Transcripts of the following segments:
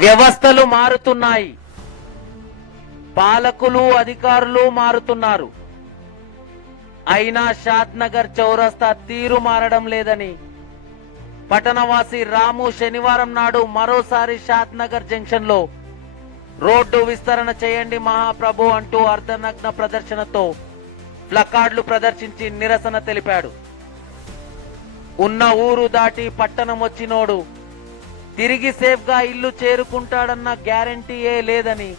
వ్యవస్థలు మారుతున్నాయి, పాలకులు అధికారులు మారుతున్నారు. అయినా షాద్ నగర్ చౌరస్తా తీరు మారడం లేదని పట్టణవాసి రాము శనివారం నాడు మరోసారి షాద్ నగర్ జంక్షన్ లో రోడ్డు విస్తరణ చేయండి మహాప్రభు అంటూ అర్ధనగ్న ప్రదర్శనతో ప్లకార్డులు ప్రదర్శించి నిరసన తెలిపాడు. ఉన్న ఊరు దాటి పట్టణం వచ్చినోడు తిరిగి సేఫ్ గా ఇల్లు చేరుకుంటాడన్న గ్యారంటీయే లేదని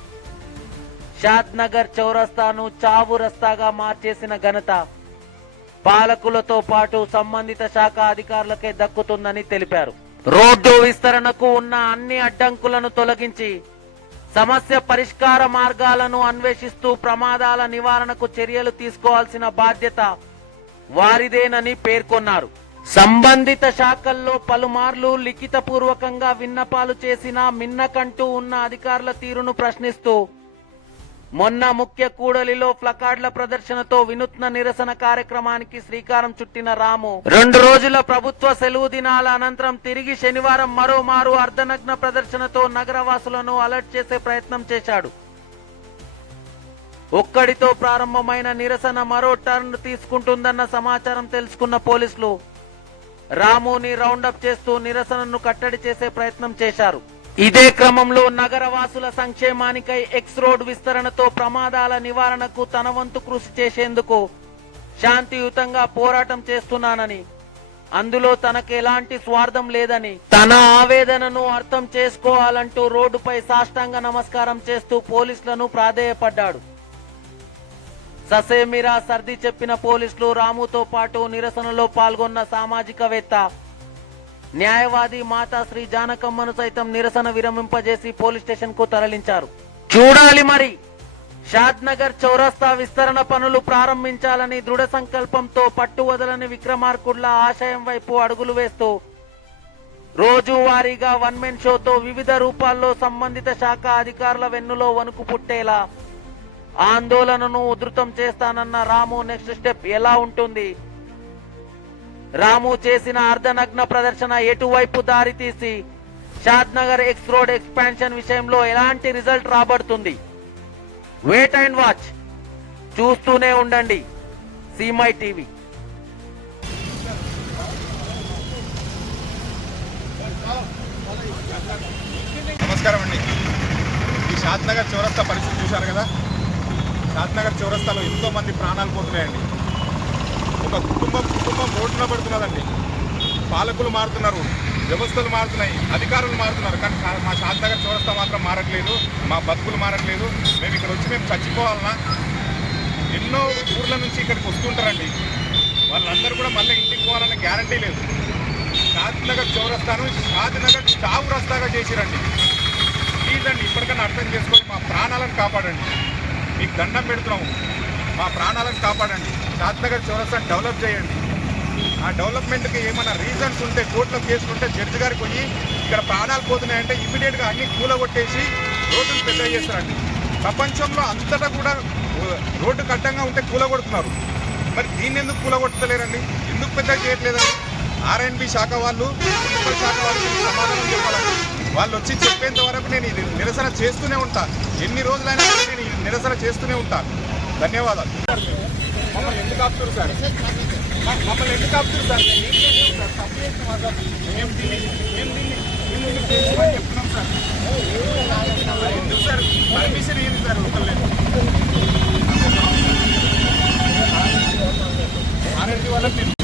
షాద్ నగర్ చౌరస్తాను చావు రస్తాగా మార్చేసిన ఘనత పాలకులతో పాటు సంబంధిత శాఖ అధికారులకే దక్కుతుందని తెలిపారు. రోడ్డు విస్తరణకు ఉన్న అన్ని అడ్డంకులను తొలగించి సమస్య పరిష్కార మార్గాలను అన్వేషిస్తూ ప్రమాదాల నివారణకు చర్యలు తీసుకోవాల్సిన బాధ్యత వారిదేనని పేర్కొన్నారు. సంబంధిత శాఖల్లో పలుమార్లు లిఖితపూర్వకంగా విన్నపాలు చేసినా మిన్నకంటూ ఉన్న అధికారుల తీరును ప్రశ్నిస్తూ మొన్న ముఖ్య కూడలిలో ప్లకార్డుల ప్రదర్శనతో వినూత్న నిరసన కార్యక్రమానికి శ్రీకారం చుట్టిన రాము 2 రోజుల ప్రభుత్వ సెలవు దినాల అనంతరం తిరిగి శనివారం మరోమారు అర్ధనగ్న ప్రదర్శనతో నగరవాసులను అలర్ట్ చేసే ప్రయత్నం చేశాడు. ఒక్కడితో ప్రారంభమైన నిరసన మరో టర్న్ తీసుకుంటుందన్న సమాచారం తెలుసుకున్న పోలీసులు రాముని రౌండప్ చేస్తూ నిరసనను కట్టడి చేసే ప్రయత్నం చేశారు. ఇదే క్రమంలో నగరవాసుల సంక్షేమానికై ఎక్స్ రోడ్ విస్తరణతో ప్రమాదాల నివారణకు తన వంతు కృషి చేసేందుకు శాంతియుతంగా పోరాటం చేస్తున్నానని, అందులో తనకు ఎలాంటి స్వార్థం లేదని, తన ఆవేదనను అర్థం చేసుకోవాలంటూ రోడ్డుపై సాష్టాంగ నమస్కారం చేస్తూ పోలీసులను ప్రాధేయపడ్డాడు. ససేమిరా సర్ది చెప్పిన పోలీసులు రాముతో పాటు నిరసనలో పాల్గొన్న సామాజికవేత్త, న్యాయవాది మాతా శ్రీ జానకమ్మను సైతం నిరసన విరమింపజేసి పోలీస్ స్టేషన్ కు తరలించారు. చూడాలి మరి షాద్ నగర్ చౌరస్తా విస్తరణ పనులు ప్రారంభించాలని దృఢ సంకల్పంతో పట్టువదలని విక్రమార్కుడ్ల ఆశయం వైపు అడుగులు వేస్తూ రోజువారీగా వన్ మెన్ షోతో వివిధ రూపాల్లో సంబంధిత శాఖ అధికారుల వెన్నులో వణుకు పుట్టేలా ఆందోళనను ఉధృతం చేస్తానన్న రాము నెక్స్ట్ స్టెప్ ఎలా ఉంటుంది? రాము చేసిన అర్ధనగ్న ప్రదర్శన ఎటువైపు దారి తీసి Shadnagar X road expansion విషయంలో ఎలాంటి రిజల్ట్ రాబడుతుంది? Wait and watch. చూస్తూనే ఉండండి సీమై టీవీ. నమస్కారం అండి. ఈ షాద్ నగర్ చౌరస్తా పరిస్థితి చూశారు కదా. షాద్ నగర్ చౌరస్తాలో ఎంతో మంది ప్రాణాలు పోతున్నాయండి. ఒక కుటుంబం రోడ్డున పడుతున్నదండి. పాలకులు మారుతున్నారు, వ్యవస్థలు మారుతున్నాయి, అధికారులు మారుతున్నారు, కానీ మా షాద్ నగర్ చౌరస్తా మాత్రం మారట్లేదు. మా బతుకులు మారట్లేదు. మేము ఇక్కడ వచ్చి మేము చచ్చిపోవాలన్నా ఎన్నో ఊర్ల నుంచి ఇక్కడికి వస్తుంటారండి. వాళ్ళందరూ కూడా మళ్ళీ ఇంటికి పోవాలన్న గ్యారంటీ లేదు. షాద్ నగర్ చౌరస్తాను షాద్ నగర్ చావు రస్తాగా చేసిరండి. ప్లీజ్ అండి, ఇప్పటికన్నా అర్థం చేసుకొని మా ప్రాణాలను కాపాడండి. మీకు దండం పెడుతున్నాము, మా ప్రాణాలను కాపాడండి. షాద్ నగర్ చౌరస్తాను డెవలప్ చేయండి. ఆ డెవలప్మెంట్కి ఏమైనా రీజన్స్ ఉంటే కోర్టులో కేసులు ఉంటే జడ్జి గారికి పోయి ఇక్కడ ప్రాణాలు పోతున్నాయంటే ఇమ్మీడియట్గా అన్ని కూలగొట్టేసి రోడ్డును పెద్ద చేస్తారండి. ప్రపంచంలో అంతటా కూడా రోడ్డు కట్టంగా ఉంటే కూలగొడుతున్నారు. మరి దీన్ని ఎందుకు కూలగొట్టలేరండి? ఎందుకు పెద్ద చేయట్లేదండి? ఆర్ఎండ్బి శాఖ వాళ్ళు, మున్సిపల్ శాఖ వాళ్ళు సమాధానం చెప్పాలండి. వాళ్ళు వచ్చి చెప్పేంత వరకు నేను ఇది నిరసన చేస్తూనే ఉంటా. ఎన్ని రోజులైనా నేను ఈ నిరసన చేస్తూనే ఉంటాను. ధన్యవాదాలు. మమ్మల్ని ఎందుకు ఆపుతారు సార్? మమ్మల్ని ఎందుకు ఆపుతారు సార్? ఏం చేస్తున్నాం సార్? తప్పు చేస్తున్నాం సార్. మేము దీన్ని చెప్తున్నాం సార్. ఎందుకు సార్ పర్మిషన్ ఏంటి సార్? ఒకళ్ళు ఆర్ఎండ్బి వాళ్ళకి